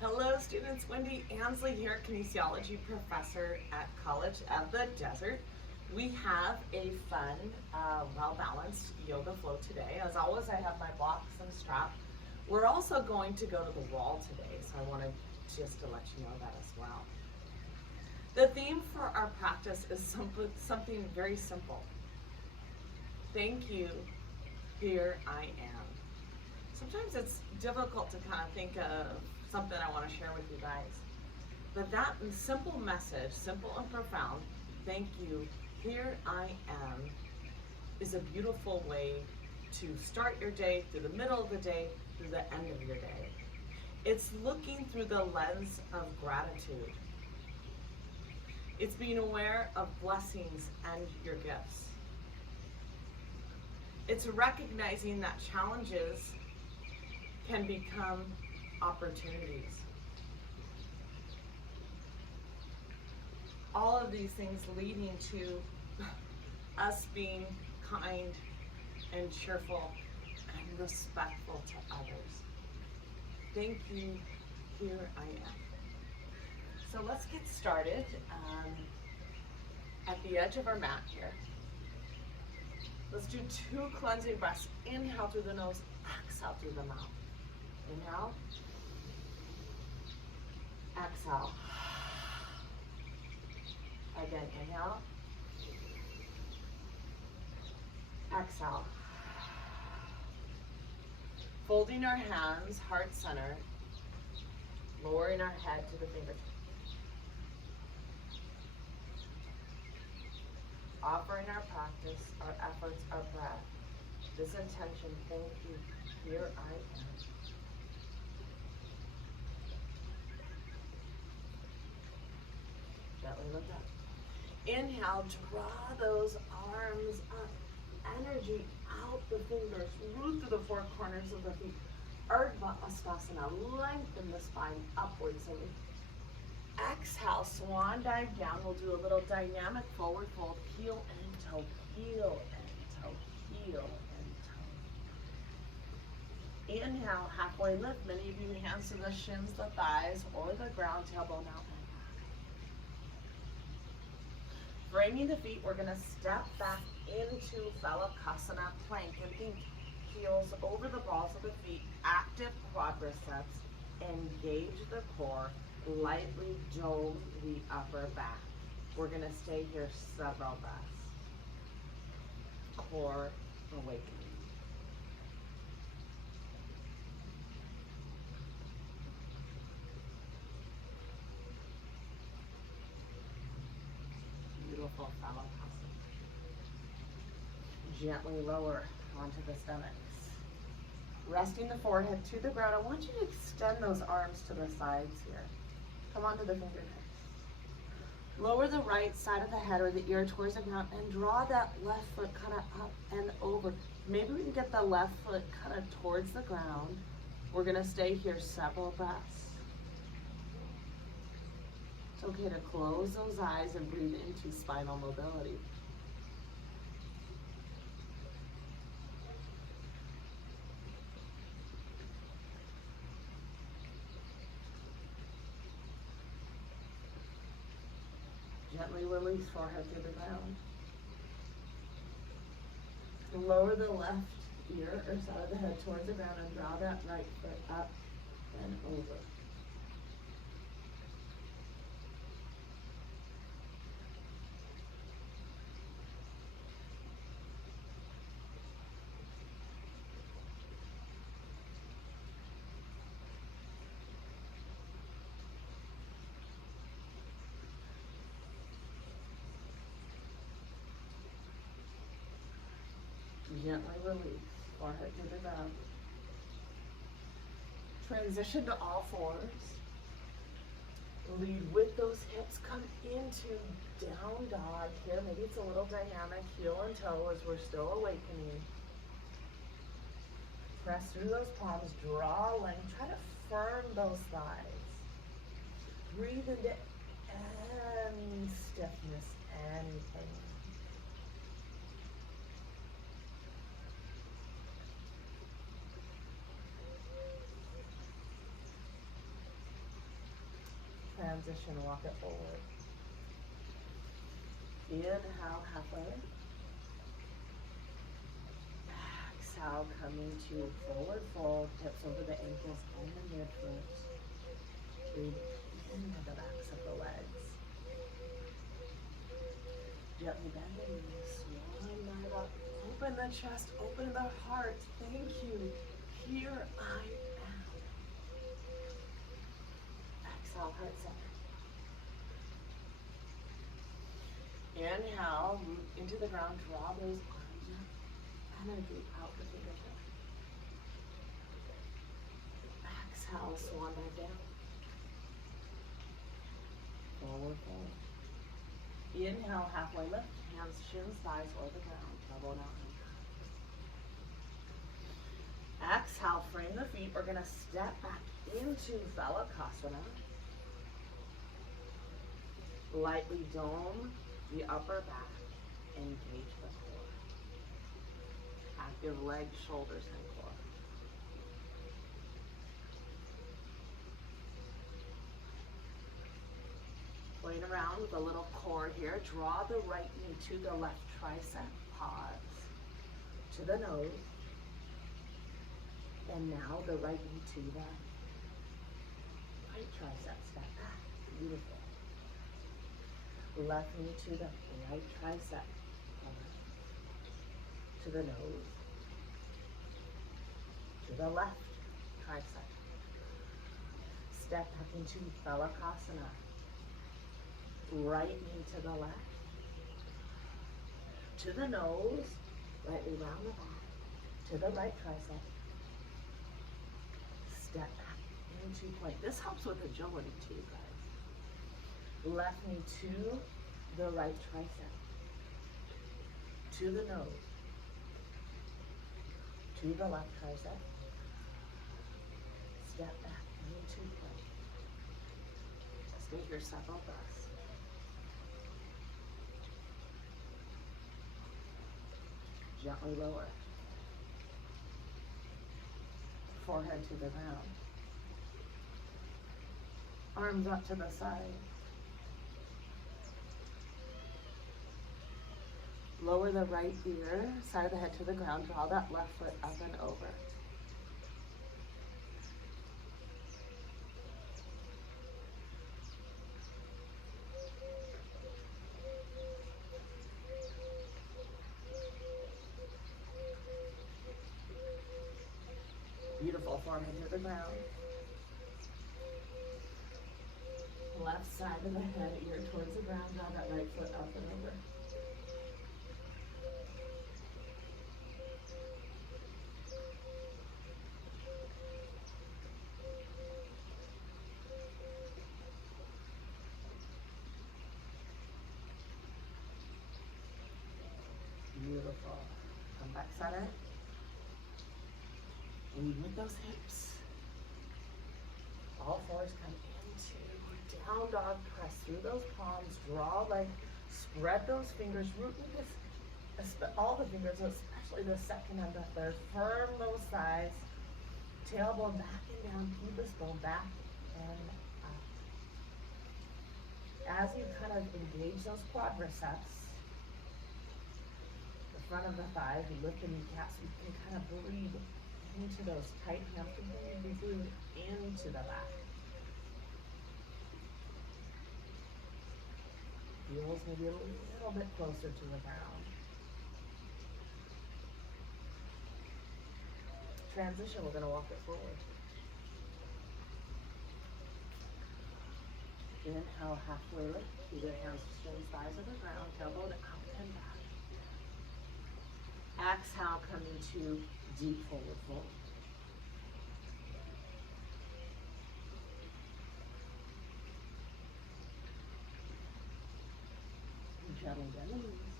Hello students, Wendy Ansley here, kinesiology professor at College of the Desert. We have a fun, well-balanced yoga flow today. As always, I have my blocks and strap. We're also going to go to the wall today, so I wanted just to let you know that as well. The theme for our practice is something very simple. Thank you, here I am. Sometimes it's difficult to kind of think of something I want to share with you guys. But that simple message, simple and profound, thank you, here I am, is a beautiful way to start your day, through the middle of the day, through the end of your day. It's looking through the lens of gratitude. It's being aware of blessings and your gifts. It's recognizing that challenges can become opportunities. All of these things leading to us being kind and cheerful and respectful to others. Thank you, here I am. So let's get started at the edge of our mat here. Let's do 2 cleansing breaths. Inhale through the nose, exhale through the mouth. Inhale, exhale. Again, inhale, exhale. Folding our hands, heart center, lowering our head to the fingertips. Offering our practice, our efforts, our breath. This intention, thank you, here I am. Gently look up. Inhale, draw those arms up. Energy out the fingers, root through the 4 corners of the feet. Urdhva Hastasana, lengthen the spine upwards. And exhale, swan dive down. We'll do a little dynamic forward fold. Heel and toe, heel and toe, heel and toe. Inhale, halfway lift. Many of you hands to the shins, the thighs, or the ground, tailbone out. Framing the feet, we're going to step back into Phalakasana plank and think heels over the balls of the feet, active quadriceps, engage the core, lightly dome the upper back. We're going to stay here several breaths. Core awakening. Beautiful Phalakasana. Gently lower onto the stomachs. Resting the forehead to the ground. I want you to extend those arms to the sides here. Come onto the fingertips. Lower the right side of the head or the ear towards the ground and draw that left foot kind of up and over. Maybe we can get the left foot kind of towards the ground. We're going to stay here several breaths. It's okay to close those eyes and breathe into spinal mobility. Gently release forehead to the ground. Lower the left ear or side of the head towards the ground and draw that right foot up and over. Gently release, forehead to the ground. Transition to all fours. Lead with those hips, come into down dog here. Maybe it's a little dynamic, heel and toe as we're still awakening. Press through those palms, draw length, try to firm those thighs. Breathe into any stiffness, any pain. transition, walk it forward. Inhale, halfway. Exhale, coming to forward fold, hips over the ankles and the midfoot. Breathe into the backs of the legs. Gently bend the knees, one night up. Open the chest, open the heart. Thank you. Here I am. Exhale, heart center. Inhale, root into the ground, draw those arms up. Energy out the fingertips. Exhale, swan dive down. Forward fold. Inhale, halfway lift, hands, shins, thighs, or the ground, elbow down. Exhale, frame the feet. We're gonna step back into Phalakasana. Lightly dome the upper back, engage the core. Active legs, shoulders, and core. Playing around with a little core here. Draw the right knee to the left tricep. Pause. To the nose. And now the right knee to the right tricep. Step back. Beautiful. Left knee to the right tricep. Pause. To the nose. To the left tricep. Step back into Phalakasana. Right knee to the left. To the nose. Lightly round the back. To the right tricep. Step back into plank. This helps with agility too, guys. Left knee to the right tricep. To the nose. To the left tricep. Step back into plank. Stay here several breaths. Gently lower. Forehead to the ground. Arms up to the side. Lower the right ear, side of the head to the ground. Draw that left foot up and over. Beautiful, forehead to the ground. Left side of the head, ear towards the ground. Draw that right foot up and over. Beautiful. Come back center. Lead with those hips. All fours come into down dog. Press through those palms. Draw leg. Spread those fingers. Root with all the fingers, especially the second and the third. Firm those thighs. Tailbone back and down. Pelvis bone back and up. As you kind of engage those quadriceps, the front of the thighs, you lift the kneecaps, you can kind of breathe into those tight hamstrings, and we breathe into the back. Heels maybe a little bit closer to the ground. Transition, we're going to walk it forward. Inhale, halfway lift. Either hands to shins, thighs to the ground, tailbone out and back. Exhale, coming to deep forward fold. Gently bend the knees.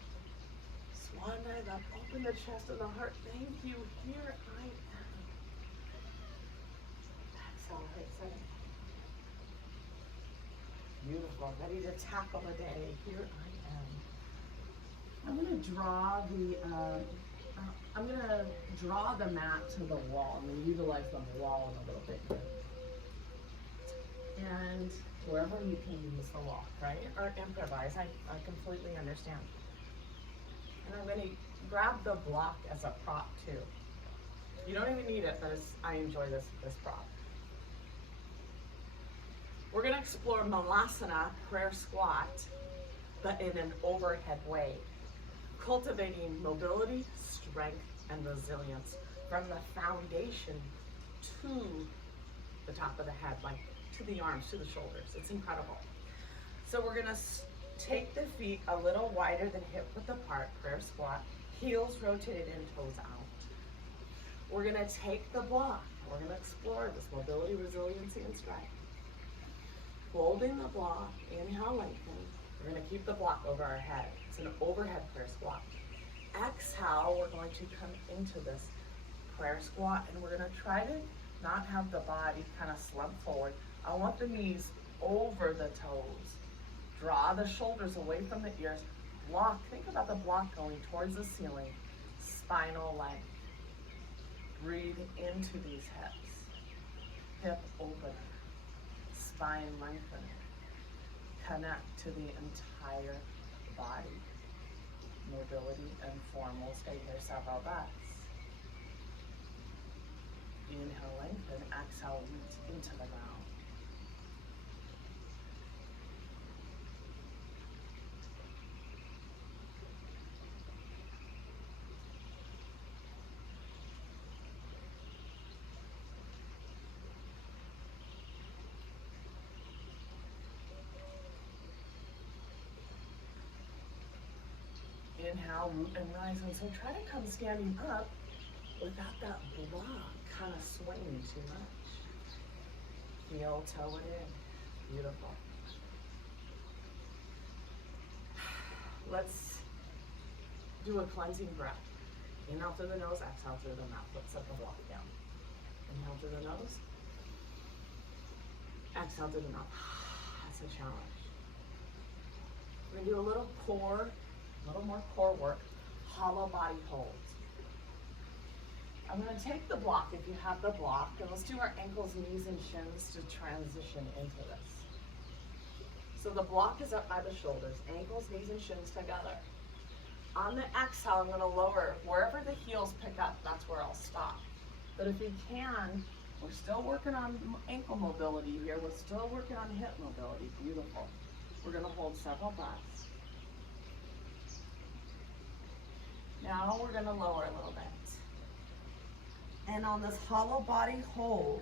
Swan dive up, open the chest and the heart. Thank you. Here I am. Exhale, right side. Beautiful. Ready to tackle the day. Here I am. I'm going to draw the mat to the wall. I'm going to utilize the wall a little bit here. And wherever you can use the walk, right? Or improvise, I completely understand. And I'm gonna grab the block as a prop too. You don't even need it, but I enjoy this prop. We're gonna explore Malasana, prayer squat, but in an overhead way, cultivating mobility, strength, and resilience from the foundation to the top of the head, like to the arms, to the shoulders. It's incredible. So we're gonna take the feet a little wider than hip width apart, prayer squat, heels rotated in, toes out. We're gonna take the block. We're gonna explore this mobility, resiliency, and strength. Folding the block, inhale, lengthen. We're gonna keep the block over our head. It's an overhead prayer squat. Exhale, we're going to come into this prayer squat, and we're gonna try to not have the body kind of slump forward. I want the knees over the toes. Draw the shoulders away from the ears. Block, think about the block going towards the ceiling. Spinal length. Breathe into these hips. Hip opener. Spine lengthener. Connect to the entire body. Mobility and form. We'll stay here several breaths. Inhale, lengthen. Exhale, root into the ground. Inhale, root and rise. And so try to come standing up without that block kind of swaying too much. Heel, toe it in. Beautiful. Let's do a cleansing breath. Inhale through the nose, exhale through the mouth. Let's set the block down. Inhale through the nose. Exhale through the mouth. That's a challenge. We're gonna do a little more core work. Hollow body holds. I'm gonna take the block if you have the block, and let's do our ankles, knees, and shins to transition into this. So the block is up by the shoulders, ankles, knees, and shins together. On the exhale, I'm gonna lower wherever the heels pick up, that's where I'll stop. But if you can, we're still working on ankle mobility here, we're still working on hip mobility, beautiful. We're gonna hold several breaths. Now we're gonna lower a little bit. And on this hollow body hold,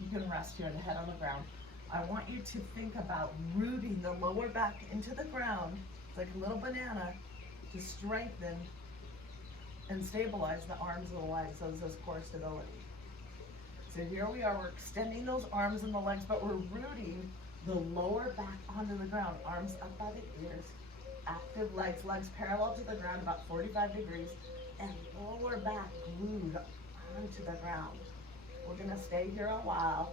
you can rest your head on the ground. I want you to think about rooting the lower back into the ground, like a little banana, to strengthen and stabilize the arms and the legs, so there's core stability. So here we are, we're extending those arms and the legs, but we're rooting the lower back onto the ground, arms up by the ears, active legs, legs parallel to the ground about 45 degrees, and lower back glued onto the ground. We're gonna stay here a while.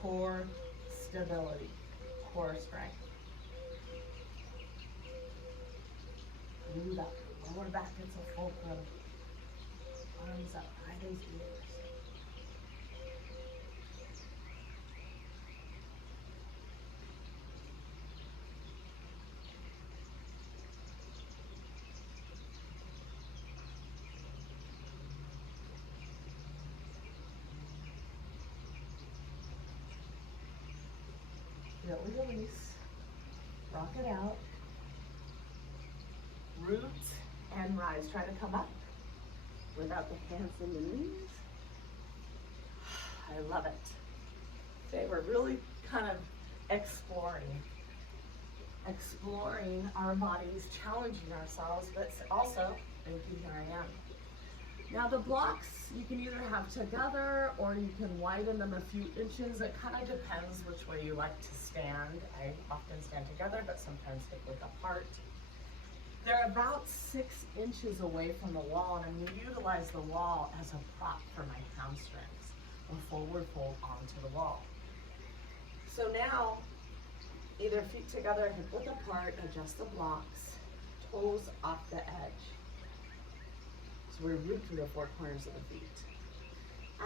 Core stability, core strength. Glue up, lower back gets a fulcrum. Arms up by those ears. Gently release, rock it out, root and rise. Try to come up without the hands and the knees. I love it. Okay, we're really kind of exploring our bodies, challenging ourselves, but also, thank you, here I am. Now the blocks you can either have together or you can widen them a few inches. It kind of depends which way you like to stand. I often stand together, but sometimes hip width apart. They're about 6 inches away from the wall, and I'm going to utilize the wall as a prop for my hamstrings. A forward fold onto the wall. So now, either feet together, hip width apart, adjust the blocks, toes off the edge. So we root through the 4 corners of the feet.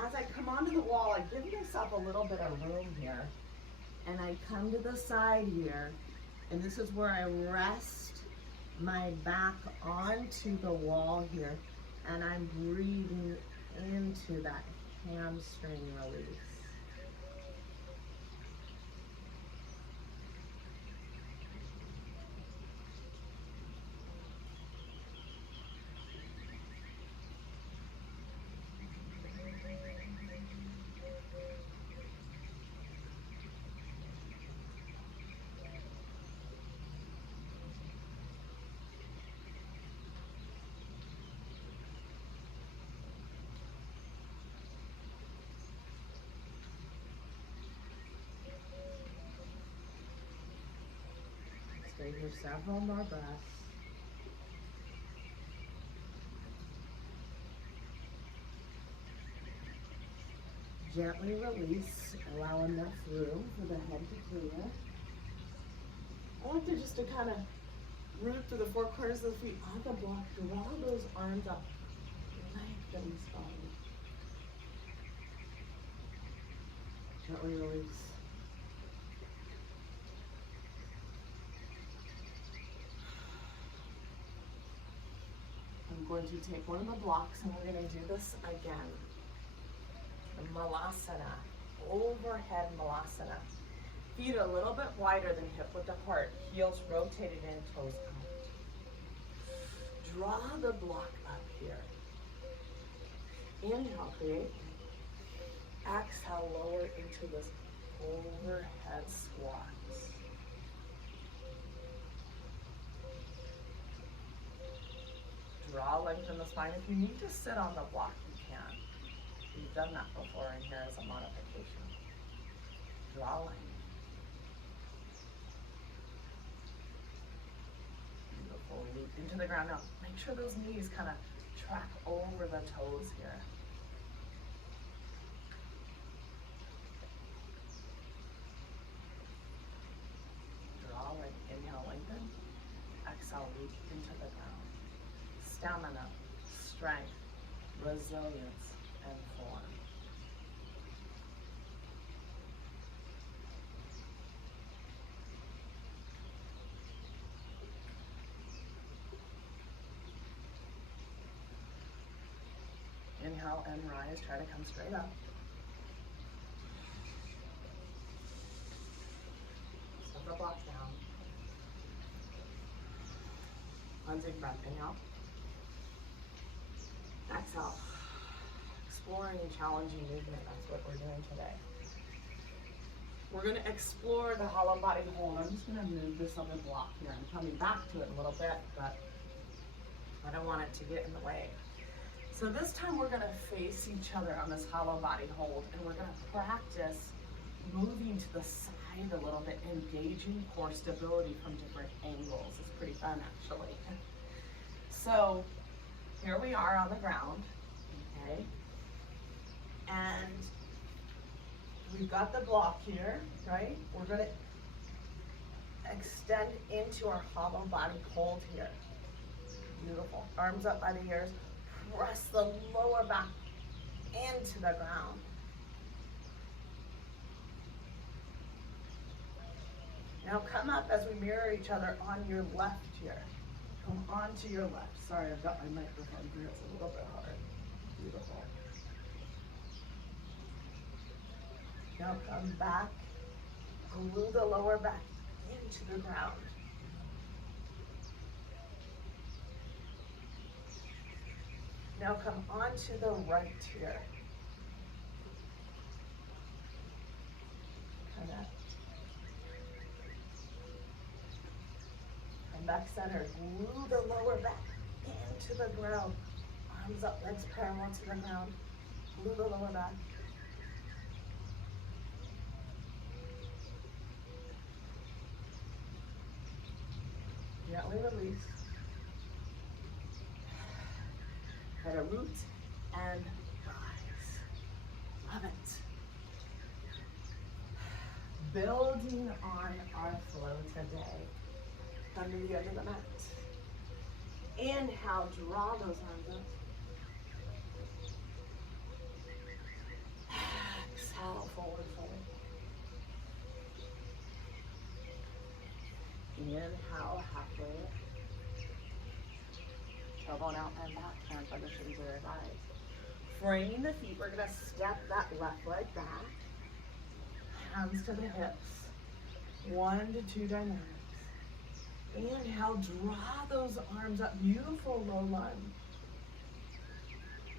As I come onto the wall, I give myself a little bit of room here, and I come to the side here, and this is where I rest my back onto the wall here, and I'm breathing into that hamstring release. Stay here several more breaths. Gently release, allow enough room for the head to clear. I like to just to kind of root through the four corners of the feet on the block, draw those arms up, lengthen the spine. Gently release. I'm going to take one of the blocks and we're going to do this again. The Malasana, overhead Malasana. Feet a little bit wider than hip width apart, heels rotated in, toes out. Draw the block up here. Inhale, create. Exhale, lower into this overhead squats. Draw length in the spine. If you need to sit on the block, you can. We've done that before in here as a modification. Draw length. Beautiful. Root into the ground. Now, make sure those knees kind of track over the toes here. Draw length. Inhale, lengthen. Exhale, root into the ground. Stamina, strength, resilience, and form. Inhale and rise, try to come straight up. Set the block down. One big breath, inhale. Exhale. Exploring and challenging movement, that's what we're doing today. We're going to explore the hollow body hold. I'm just going to move this other block here. I'm coming back to it in a little bit, but I don't want it to get in the way. So this time we're going to face each other on this hollow body hold, and we're going to practice moving to the side a little bit, engaging core stability from different angles. It's pretty fun, actually. So here we are on the ground, okay? And we've got the block here, right? We're going to extend into our hollow body hold here. Beautiful. Arms up by the ears. Press the lower back into the ground. Now come up as we mirror each other on your left here. Come onto your left. Sorry, I've got my microphone here. It's a little bit hard. Beautiful. Now come back. Glue the lower back into the ground. Now come onto the right here. Connect. Come back center. Glue the lower back into the ground. Arms up, legs parallel to the ground. Glue the lower back. Gently release. Try to root and rise. Love it. Building on our flow today. Come to the edge of the mat. Inhale, draw those arms up. Exhale, forward fold. Inhale, halfway lift. Tailbone out and back, hands by the shins of your thighs. Framing the feet, we're gonna step that left leg back. Hands to the hips. 1 to 2 dynamics. Inhale, draw those arms up. Beautiful low lunge.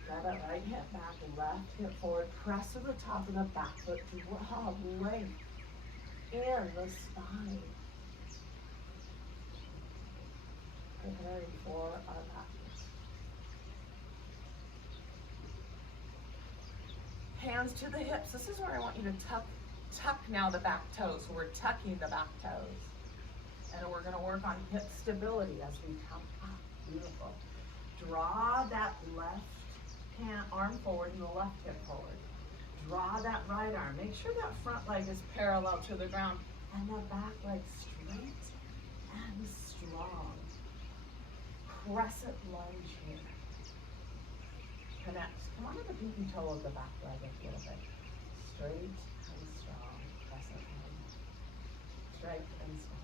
Draw that right hip back and left hip forward. Press to the top of the back foot. Draw length in the spine. Preparing for our practice. Hands to the hips. This is where I want you to tuck now the back toes. So we're tucking the back toes. And we're gonna work on hip stability as we come up. Beautiful. Draw that left arm forward and the left hip forward. Draw that right arm. Make sure that front leg is parallel to the ground and the back leg straight and strong. Crescent lunge here. Connect. Come on to the pinky toe of the back leg a little bit. Straight and strong. Crescent lunge. Straight and strong.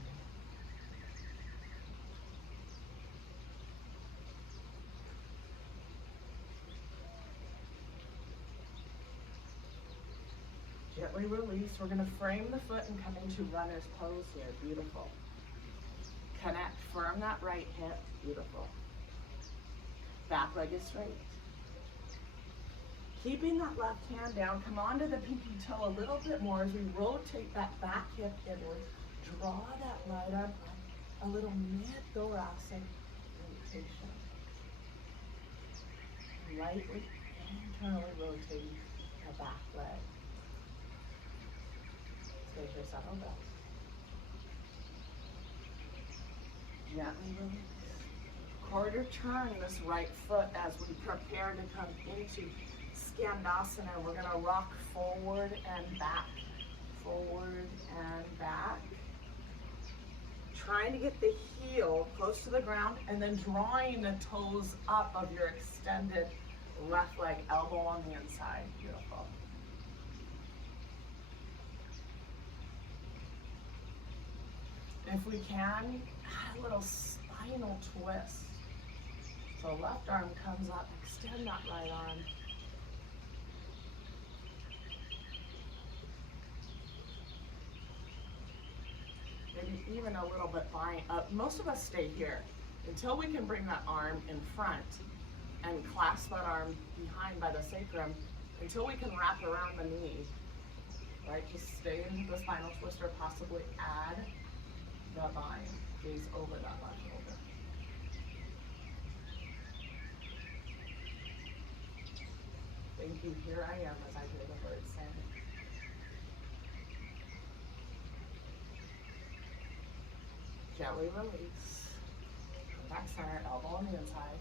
Gently release. We're going to frame the foot and come into runner's pose here. Beautiful. Connect. Firm that right hip. Beautiful. Back leg is straight. Keeping that left hand down. Come onto the pinky toe a little bit more as we rotate that back hip inward. Draw that right arm up. A little mid-thoracic rotation. Lightly internally rotating the back leg. Take your subtle breath. Gently release. Quarter turn this right foot as we prepare to come into Skandasana. We're going to rock forward and back. Forward and back. Trying to get the heel close to the ground and then drawing the toes up of your extended left leg, elbow on the inside. Beautiful. If we can, add a little spinal twist. So left arm comes up, extend that right arm. Maybe even a little bit behind. Most of us stay here until we can bring that arm in front and clasp that arm behind by the sacrum until we can wrap around the knee. Right, just stay in the spinal twist or possibly add the bind, gaze over that left shoulder. Thank you, here I am as I hear the birds sing. Gently release. Come back center, elbow on the inside.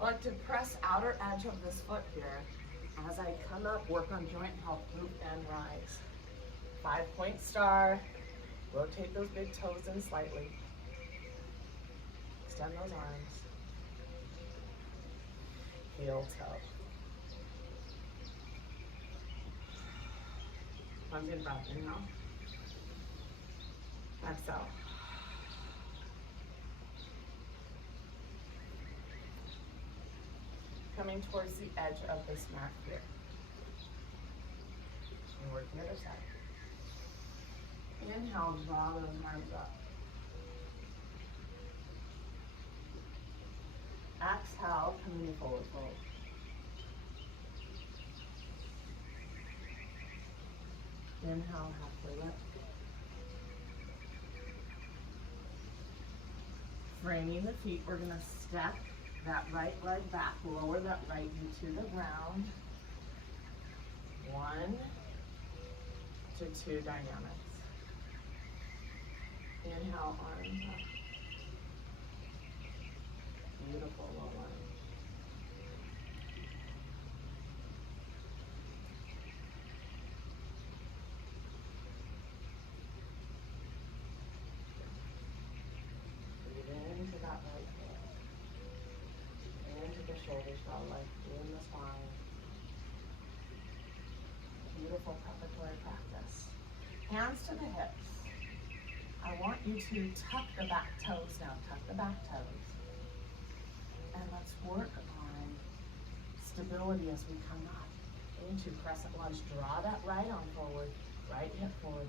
I like to press outer edge of this foot here. As I come up, work on joint health, loop and rise. 5-point star. Rotate those big toes in slightly. Extend those arms. Heel toe. Plunging breath, inhale. Exhale. Coming towards the edge of this mat here. And work the other side. Inhale, draw those arms up. Exhale, coming to forward fold. Inhale, halfway lift. Framing the feet, we're going to step that right leg back, lower that right knee to the ground. 1 to 2 dynamics. Inhale, arms up. Beautiful, low lunge. Breathe into that right hand. Into the shoulders, draw life in the spine. Beautiful preparatory practice. Hands to the hips. I want you to tuck the back toes now. Tuck the back toes. And let's work on stability as we come up into crescent lunge. Draw that right arm forward, right hip forward.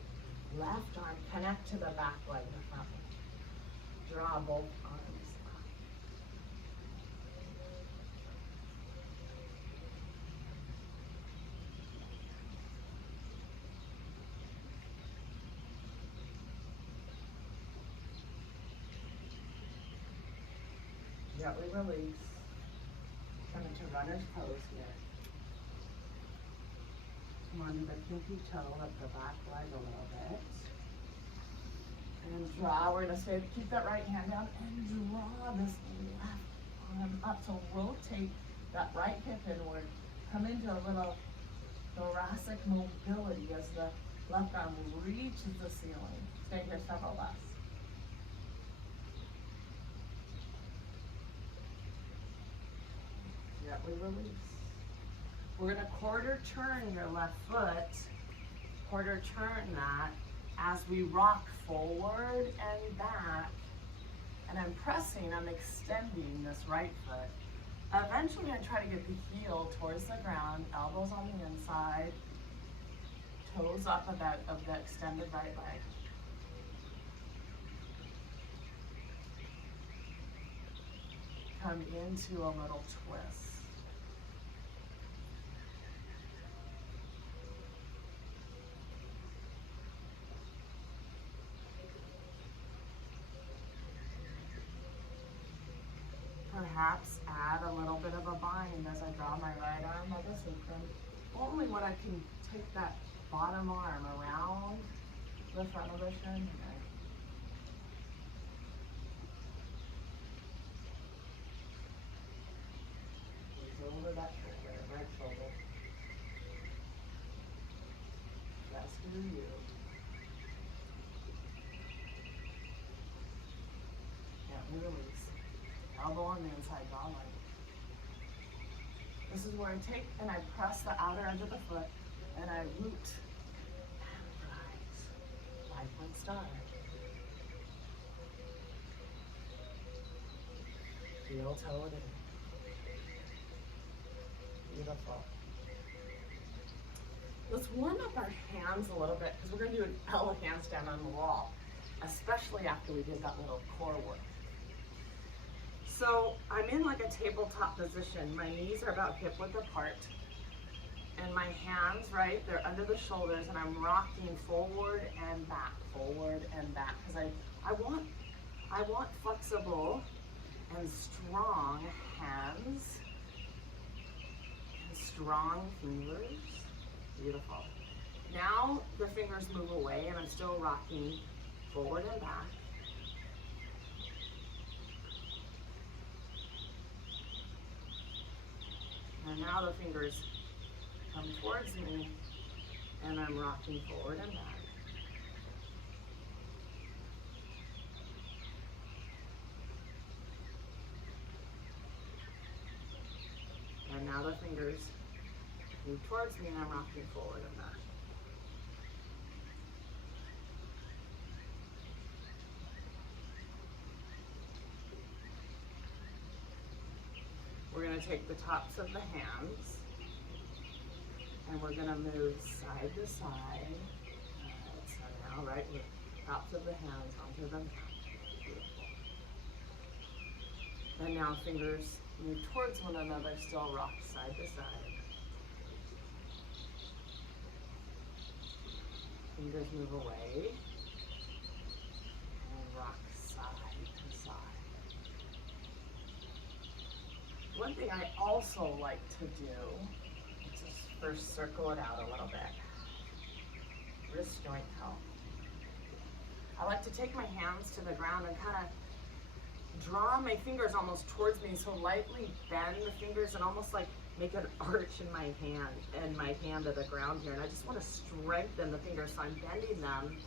Left arm, connect to the back leg, the front leg. Draw both arms up. Gently release. Come into runner's pose here. Come on to the pinky toe of the back leg a little bit. And draw. We're going to stay, keep that right hand down and draw this left arm up. So rotate that right hip inward. Come into a little thoracic mobility as the left arm reaches the ceiling. Stay here several less. Gently release. We're going to quarter turn your left foot, quarter turn that as we rock forward and back. And I'm pressing, I'm extending this right foot. Eventually I'm going to try to get the heel towards the ground, elbows on the inside, toes up of the extended right leg. Come into a little twist. Perhaps add a little bit of a bind as I draw my right arm like this one. Only when I can take that bottom arm around the front of the shin. Over that shoulder, right shoulder. Just do you. Gently release. Elbow on the inside, draw leg. This is where I take and I press the outer edge of the foot and I root and rise. 5-point star. Heel toe it in. Beautiful. Let's warm up our hands a little bit because we're going to do an L handstand on the wall, especially after we did that little core work. So I'm in like a tabletop position. My knees are about hip width apart. And my hands, right, they're under the shoulders and I'm rocking forward and back, because I want flexible and strong hands and strong fingers. Beautiful. Now the fingers move away and I'm still rocking forward and back. And now the fingers come towards me and I'm rocking forward and back. And now the fingers move towards me and I'm rocking forward and back. We're going to take the tops of the hands and we're going to move side to side. So now, right, with tops of the hands onto the mat. Beautiful. And now fingers move towards one another, still rock side to side. Fingers move away and rock side to side. One thing I also like to do is just first circle it out a little bit. Wrist joint health. I like to take my hands to the ground and kind of draw my fingers almost towards me, so lightly bend the fingers and almost like make an arch in my hand to the ground here. And I just want to strengthen the fingers, so I'm bending them,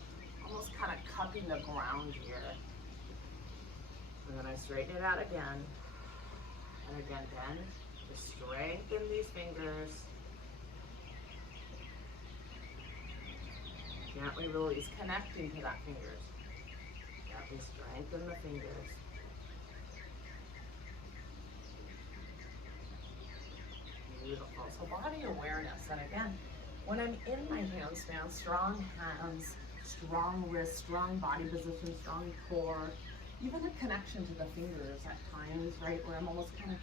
almost kind of cupping the ground here. And then I straighten it out again. And again, bend to strengthen these fingers. Gently release, connecting to that fingers. and strengthen the fingers. Beautiful. So body awareness. And again, when I'm in my handstand, strong hands, strong wrists, strong body position, strong core, even a connection to the fingers at times, right? Where I'm almost kind of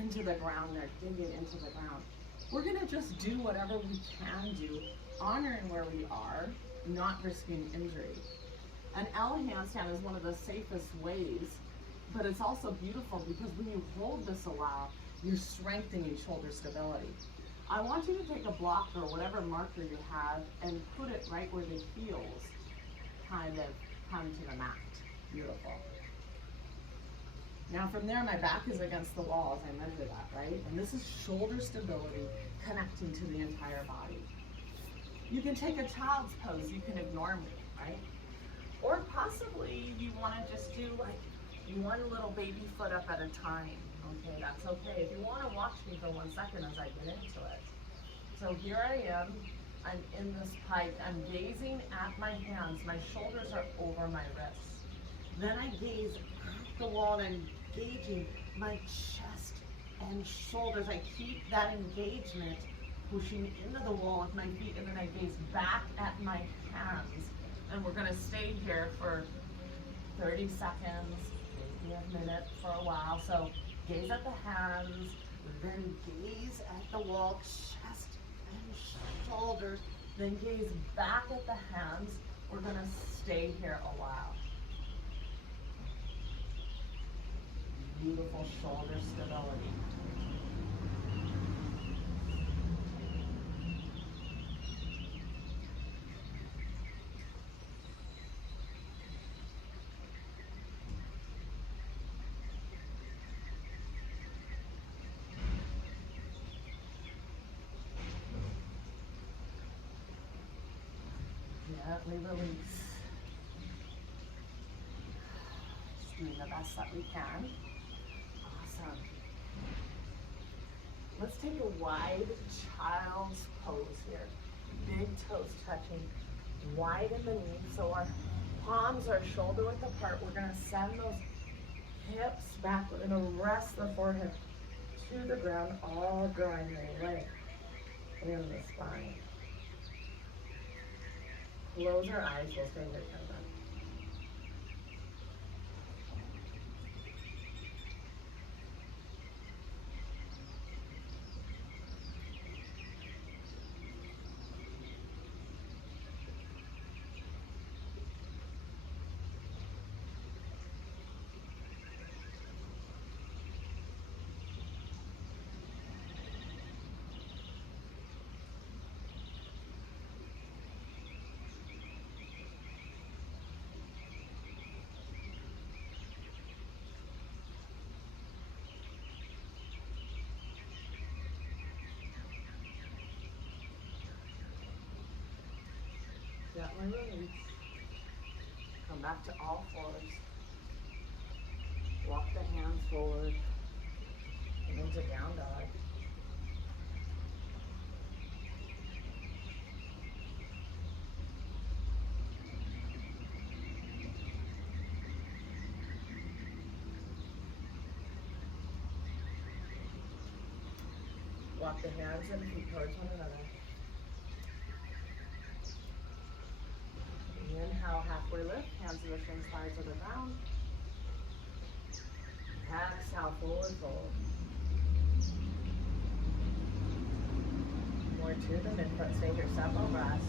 into the ground there, digging into the ground. We're gonna just do whatever we can do, honoring where we are, not risking injury. An L handstand is one of the safest ways, but it's also beautiful because when you hold this a while, you're strengthening shoulder stability. I want you to take a block or whatever marker you have and put it right where the heels kind of come to the mat. Beautiful. Now from there, my back is against the wall as I measure that, right? And this is shoulder stability connecting to the entire body. You can take a child's pose, you can ignore me, right? Or possibly you wanna just do like one little baby foot up at a time. Okay, that's okay. If you wanna watch me for 1 second as I get into it. So here I am, I'm in this pike, I'm gazing at my hands, my shoulders are over my wrists. Then I gaze at the wall and I'm engaging my chest and shoulders. I keep that engagement pushing into the wall with my feet, and then I gaze back at my hands. And we're gonna stay here for 30 seconds, maybe a minute for a while. So gaze at the hands, then gaze at the wall, chest and shoulders, then gaze back at the hands. We're gonna stay here a while. Beautiful shoulder stability. Gently release. Just doing the best that we can. Awesome. Let's take a wide child's pose here. Big toes touching, wide in the knee, so our palms are shoulder width apart. We're gonna send those hips back. We're gonna rest the forehead to the ground, all drawing the length in the spine. Close our eyes, we'll stay here for a minute. Gently release. Come back to all fours. Walk the hands forward and into down dog. Walk the hands and feet towards one another. Inhale, halfway lift, hands to the shin sides of the ground. Exhale, forward fold. More to the midfoot, stay here, several breaths.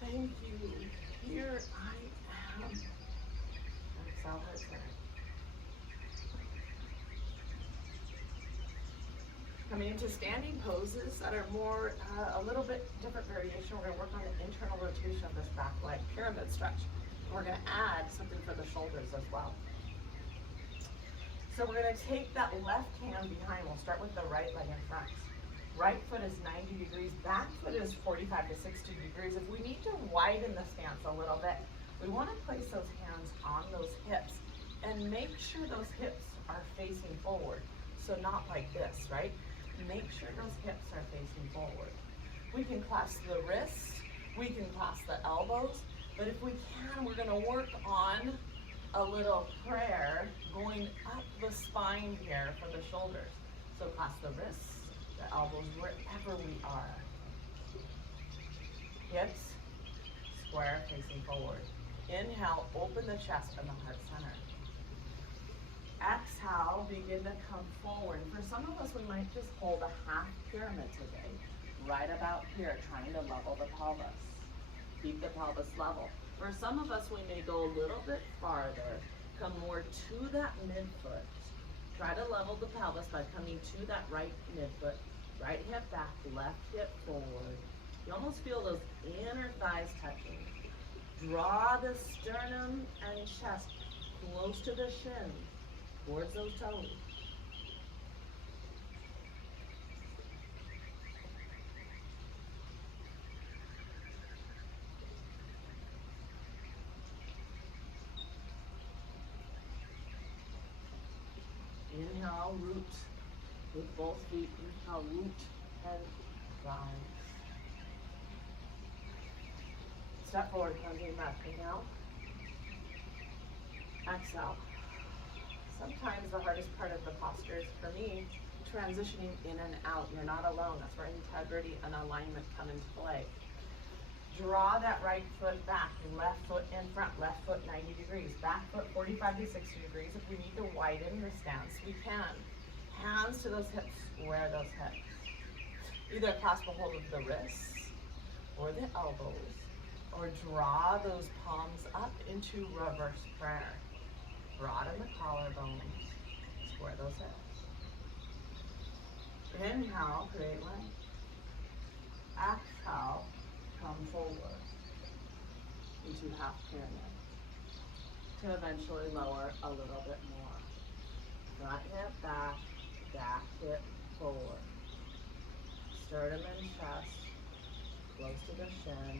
Thank you. Here I am. Exhale, return. Coming into standing poses that are more, a little bit different variation. We're gonna work on the internal rotation of this back leg, pyramid stretch. We're gonna add something for the shoulders as well. So we're gonna take that left hand behind. We'll start with the right leg in front. Right foot is 90 degrees, back foot is 45 to 60 degrees. If we need to widen the stance a little bit, we wanna place those hands on those hips and make sure those hips are facing forward. So not like this, right? make sure those hips are facing forward. We can clasp the wrists, we can clasp the elbows, but if we can, we're gonna work on a little prayer going up the spine here for the shoulders. So clasp the wrists, the elbows, wherever we are. Hips square facing forward. Inhale, open the chest and the heart center. Exhale, begin to come forward. For some of us, we might just hold a half pyramid today, right about here, trying to level the pelvis. Keep the pelvis level. For some of us, we may go a little bit farther, come more to that midfoot. Try to level the pelvis by coming to that right midfoot, right hip back, left hip forward. You almost feel those inner thighs touching. Draw the sternum and chest close to the shin, towards those toes. Inhale, root with both feet. Inhale, root and rise. Step forward, plunging back. Inhale. Exhale. Sometimes the hardest part of the posture is, for me, transitioning in and out. You're not alone. That's where integrity and alignment come into play. Draw that right foot back, left foot in front, left foot 90 degrees, back foot 45 to 60 degrees. If we need to widen your stance, we can. Hands to those hips, square those hips. Either clasp a hold of the wrists or the elbows, or draw those palms up into reverse prayer. Broaden the collarbones, square those hips. Inhale, create length. Exhale, come forward into half pyramid to eventually lower a little bit more. Front hip back, back hip forward. Sternum and chest close to the shin,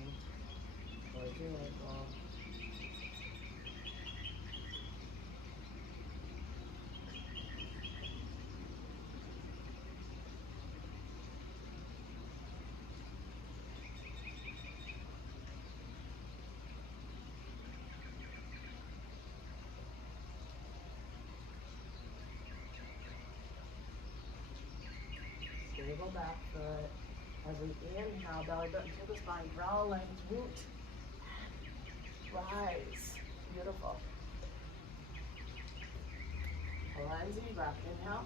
towards your ankle. Stable back foot. As we inhale, belly button to the spine, growl length, root, rise. Beautiful. Cleansing breath. Inhale.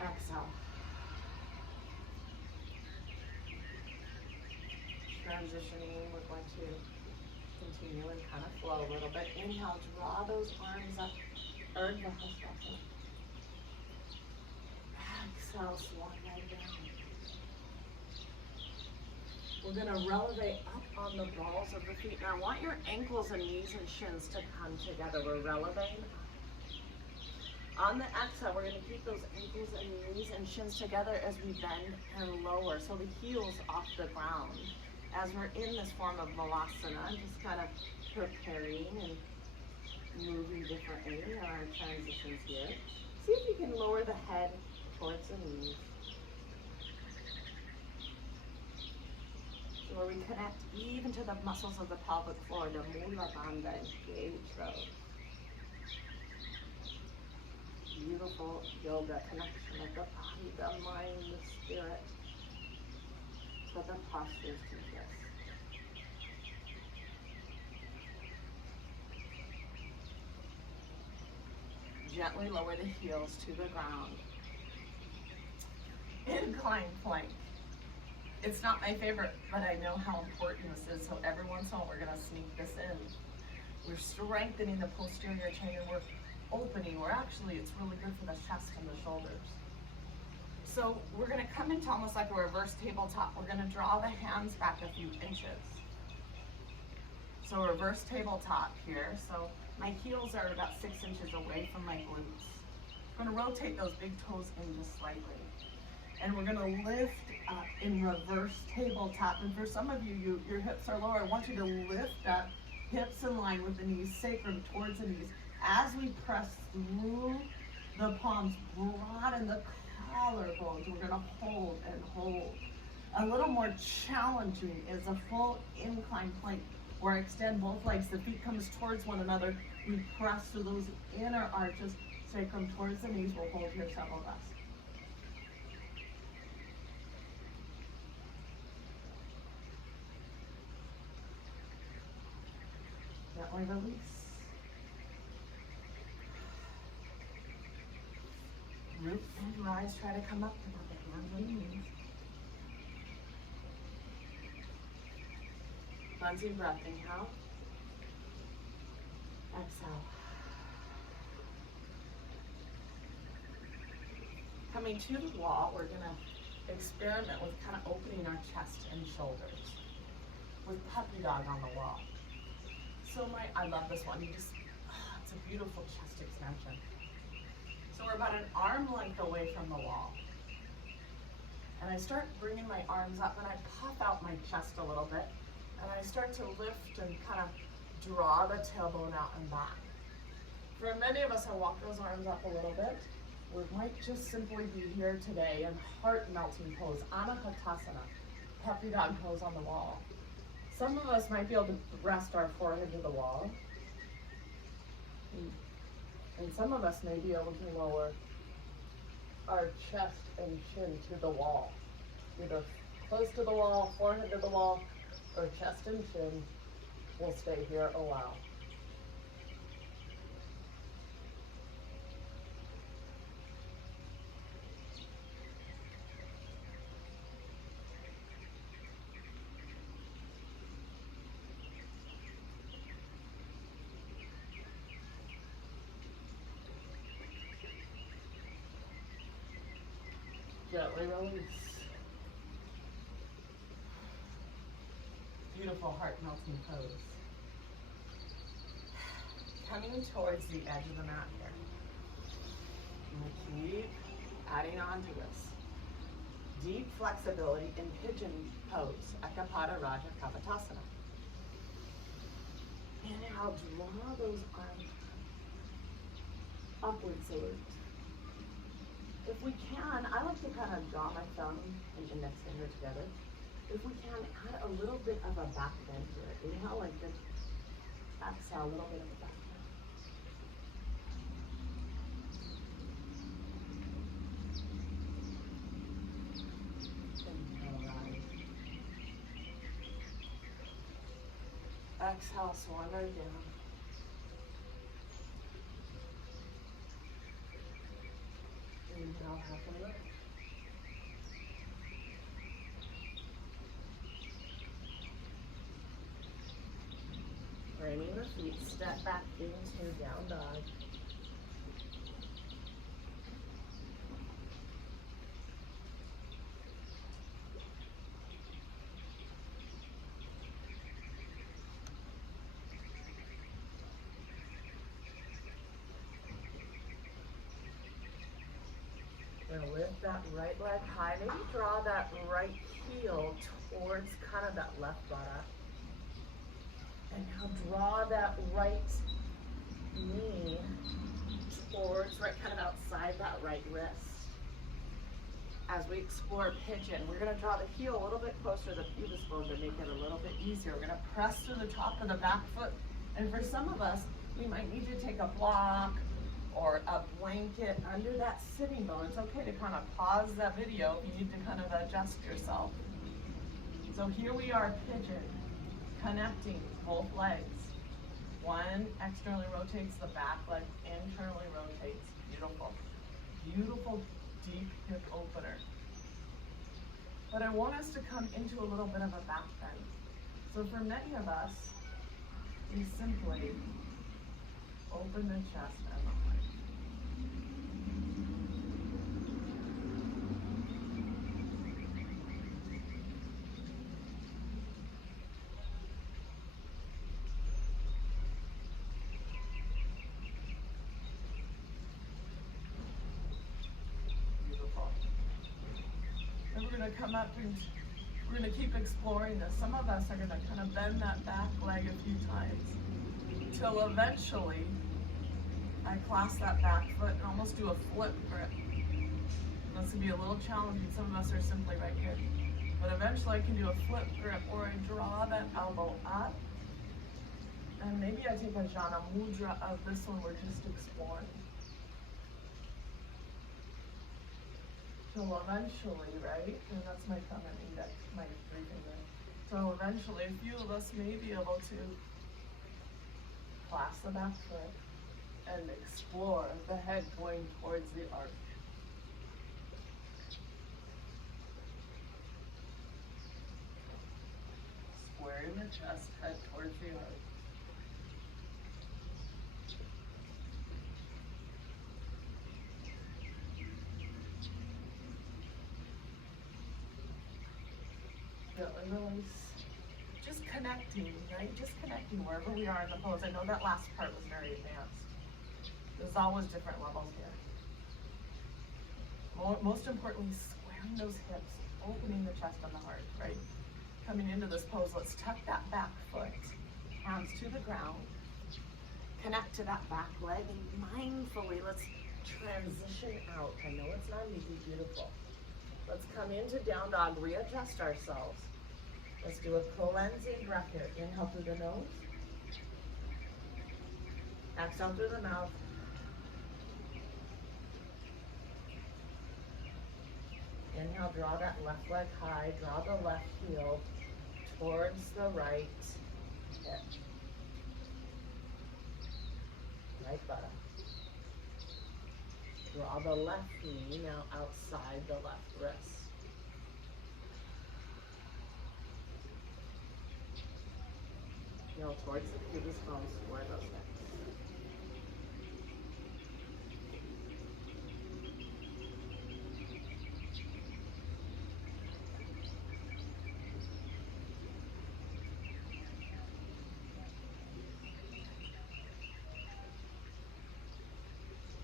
Exhale. Transitioning, we're going to continue and kind of flow a little bit. Inhale, draw those arms up, Urdhva Hastasana. Exhale, swan right down. We're going to relevate up on the balls of the feet. Now I want your ankles and knees and shins to come together. We're relevating. On the exhale, we're going to keep those ankles and knees and shins together as we bend and lower. So the heels off the ground. As we're in this form of Malasana, just kind of preparing and moving differently in our transitions here. See if you can lower the head towards the knees. Where we connect even to the muscles of the pelvic floor, the Mula Bandha engage those. Beautiful yoga connection of the body, the mind, the spirit. So the postures teach us. Gently lower the heels to the ground. Incline plank. It's not my favorite, but I know how important this is, so every once in a while we're going to sneak this in. We're strengthening the posterior chain and we're opening. It's really good for the chest and the shoulders. So we're going to come into almost like a reverse tabletop. We're going to draw the hands back a few inches. So reverse tabletop here. So my heels are about 6 inches away from my glutes. I'm going to rotate those big toes in just slightly. And we're going to lift up in reverse tabletop. And for some of you, your hips are lower. I want you to lift up, hips in line with the knees, sacrum towards the knees. As we press through The palms broaden, the collarbones. We're gonna hold and hold. A little more challenging is a full incline plank where I extend both legs. The feet comes towards one another. We press through those inner arches, sacrum towards the knees. We'll hold here several breaths. Gently release. Root and rise. Try to come up to the hands and knees. Cleansing breath. Inhale. Exhale. Coming to the wall, we're going to experiment with kind of opening our chest and shoulders with puppy dog on the wall. So I love this one. It's a beautiful chest extension. So we're about an arm length away from the wall. And I start bringing my arms up and I puff out my chest a little bit. And I start to lift and kind of draw the tailbone out and back. For many of us, I walk those arms up a little bit. We might just simply be here today in heart melting pose, Anahatasana, puppy dog pose on the wall. Some of us might be able to rest our forehead to the wall. And some of us may be able to lower our chest and chin to the wall. Either close to the wall, forehead to the wall, or chest and chin will stay here a while. Gently release. Beautiful heart melting pose. Coming towards the edge of the mat here. And keep adding on to this. Deep flexibility in pigeon pose, Ekapada Raja Kapotasana. Inhale, draw those arms upwards a little. If we can, I like to kind of draw my thumb and index finger together. If we can, add a little bit of a back bend here. Inhale like this. Exhale, a little bit of a back bend. Inhale, rise. Exhale, surrender down. Inhale, halfway lift. Framing the feet, step back into down dog. Gonna lift that right leg high. Maybe draw that right heel towards kind of that left buttock. And now draw that right knee towards, right kind of outside that right wrist. As we explore pigeon, we're gonna draw the heel a little bit closer to the pubic bone to make it a little bit easier. We're gonna press through the top of the back foot. And for some of us, we might need to take a block or a blanket under that sitting bone. It's okay to kind of pause that video if you need to kind of adjust yourself. So here we are, pigeon, connecting both legs. One externally rotates the back leg, internally rotates. Beautiful. Beautiful deep hip opener. But I want us to come into a little bit of a back bend. So for many of us, we simply open the chest and the heart. We're going to come up and we're going to keep exploring this. Some of us are going to kind of bend that back leg a few times till eventually I clasp that back foot and almost almost do a flip grip. This would be a little challenging. Some of us are simply right here. But eventually I can do a flip grip or I draw that elbow up. And maybe I take a Jana Mudra of this one we're just exploring. So eventually, right? And that's my thumb and index, my three finger. So eventually a few of us may be able to clasp the back foot and explore the head going towards the arch. Squaring the chest, head towards the arch. Gently release. Just connecting, right? Just connecting wherever we are in the pose. I know that last part was very advanced. There's always different levels here. Most importantly, squaring those hips, opening the chest and the heart, right? Coming into this pose, let's tuck that back foot, hands to the ground, connect to that back leg, and mindfully, let's transition out. I know it's not easy, beautiful. Let's come into down dog, readjust ourselves. Let's do a cleansing breath here. Inhale through the nose. Exhale through the mouth. Inhale, draw that left leg high. Draw the left heel towards the right hip. Right buttock. Draw the left knee now outside the left wrist. Now towards the pubic bone, square those hips.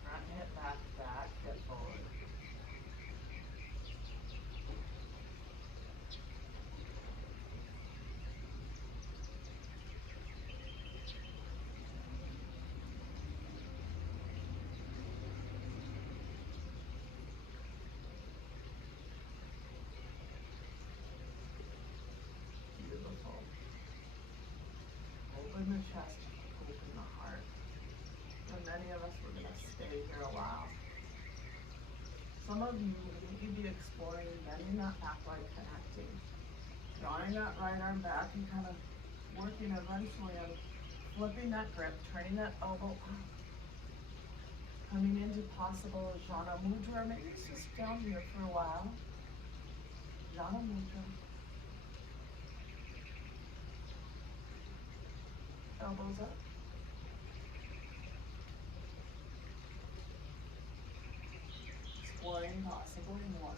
Front hip back, back hip forward. Open the chest, open the heart. And many of us were going to stay here a while. Some of you may be exploring bending that back leg, connecting. Drawing that right arm back and kind of working eventually on flipping that grip, turning that elbow up. Coming into possible Jana Mudra. Maybe it's just down here for a while. Jana Mudra. Elbows up. Exploring possibly more.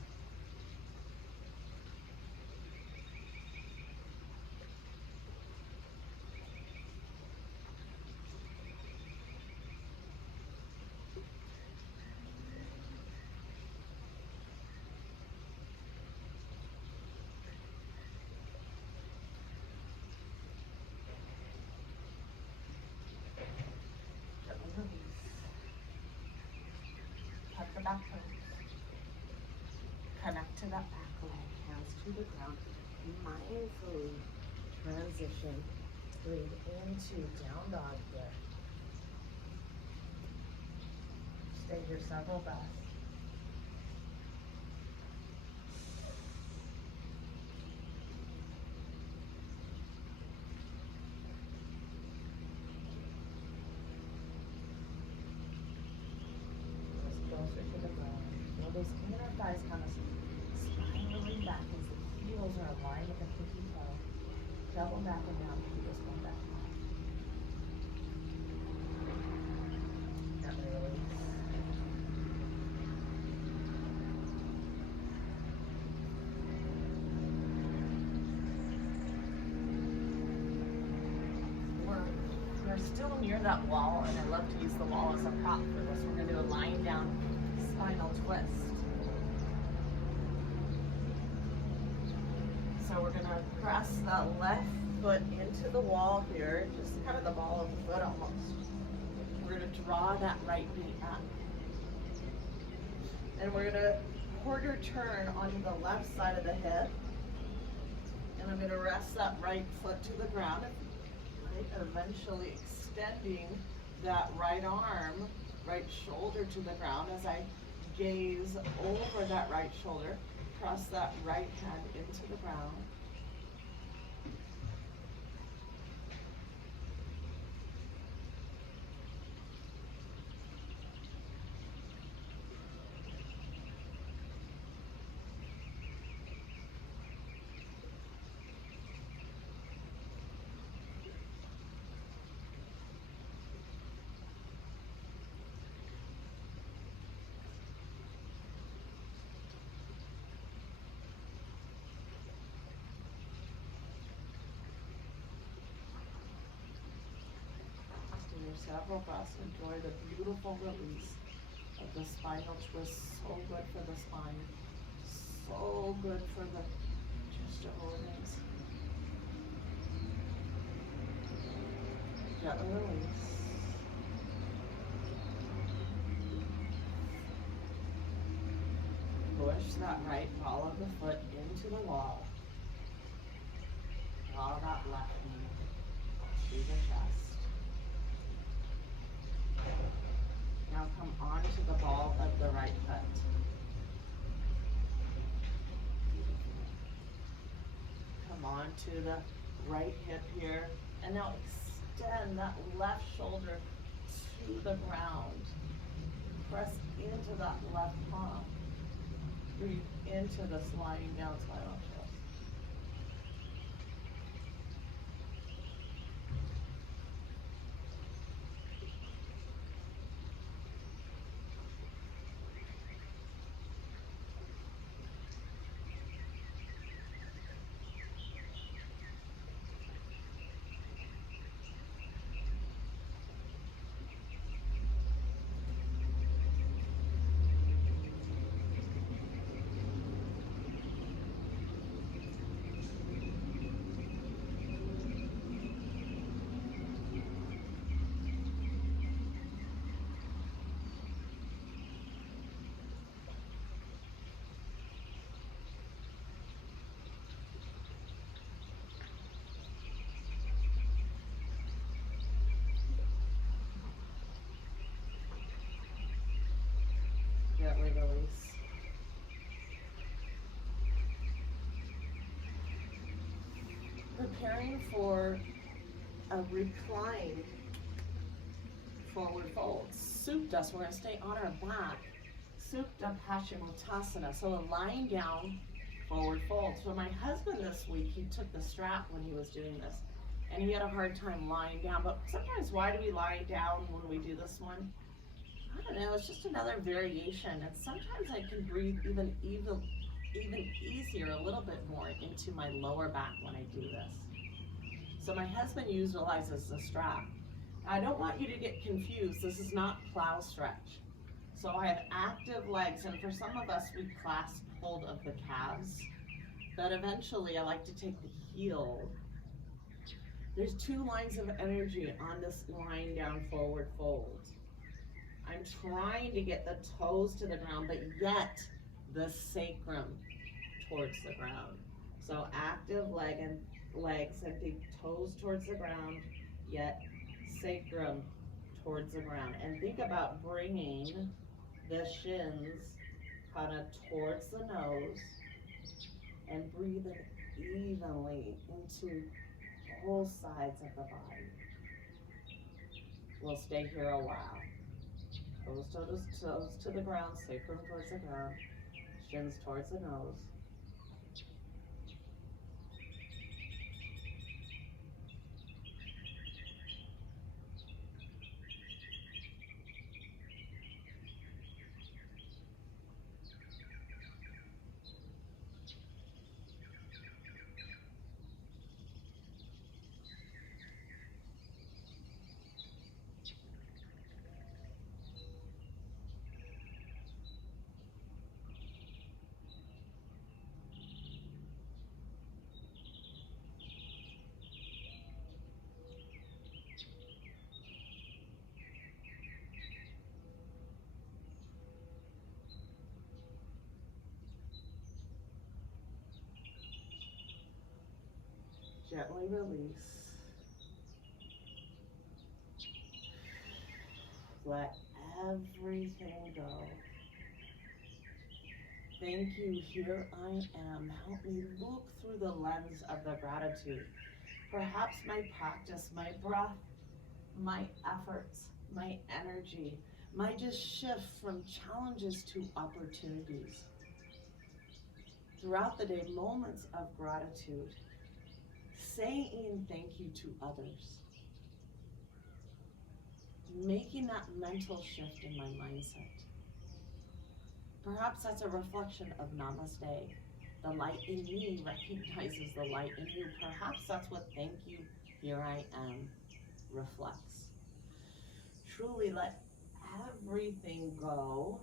Tuck the back toes. Connect to that back leg, hands to the ground. Mindfully transition, breathe into down dog here. Stay here several breaths. Closer to the ground. Feel those inner thighs kind of spiraling back as the heels are aligned with the pinky toe. Double back and down, keep this one back. Gently release. We're still near that wall, and I love to use the wall as a prop for this. We're going to do a lying down spinal twist. So we're going to press the left foot into the wall here, just kind of the ball of the foot almost. We're going to draw that right knee up. And we're gonna quarter turn onto the left side of the hip. And I'm gonna rest that right foot to the ground, right? Eventually extending that right arm, right shoulder to the ground as I gaze over that right shoulder, press that right hand into the ground. Several breaths. Enjoy the beautiful release of the spinal twist. So good for the spine. So good for the chest organs. Gently release. Push that right ball of the foot into the wall. Draw that left knee to the chest. Now come onto the ball of the right foot. Come onto the right hip here. And now extend that left shoulder to the ground. Press into that left palm. Breathe into this lying down spinal twist. Gently release. Preparing for a reclined forward fold. Supta, so we're going to stay on our back. Supta Paschimottanasana, so a lying down forward fold. So my husband this week, he took the strap when he was doing this, and he had a hard time lying down. But sometimes, why do we lie down when we do this one? I don't know, it's just another variation. And sometimes I can breathe even easier, a little bit more into my lower back when I do this. So my husband utilizes the strap. I don't want you to get confused. This is not plow stretch. So I have active legs, and for some of us, we clasp hold of the calves. But eventually, I like to take the heel. There's two lines of energy on this lying down forward fold. I'm trying to get the toes to the ground, but yet the sacrum towards the ground. So active legs and the toes towards the ground, yet sacrum towards the ground. And think about bringing the shins kind of towards the nose and breathing evenly into both sides of the body. We'll stay here a while. Toes to the ground, sacrum towards the ground, shins towards the nose. Gently release. Let everything go. Thank you, here I am. Help me look through the lens of the gratitude. Perhaps my practice, my breath, my efforts, my energy might just shift from challenges to opportunities. Throughout the day, moments of gratitude, saying thank you to others, making that mental shift in my mindset. Perhaps that's a reflection of Namaste. The light in me recognizes the light in you. Perhaps that's what thank you, here I am, reflects. Truly let everything go.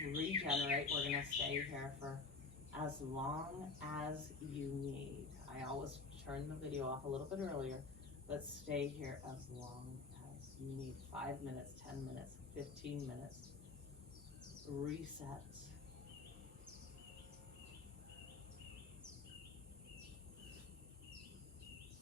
Regenerate. We're going to stay here for as long as you need. I always turn the video off a little bit earlier, but stay here as long as you need. 5 minutes, 10 minutes, 15 minutes. Reset.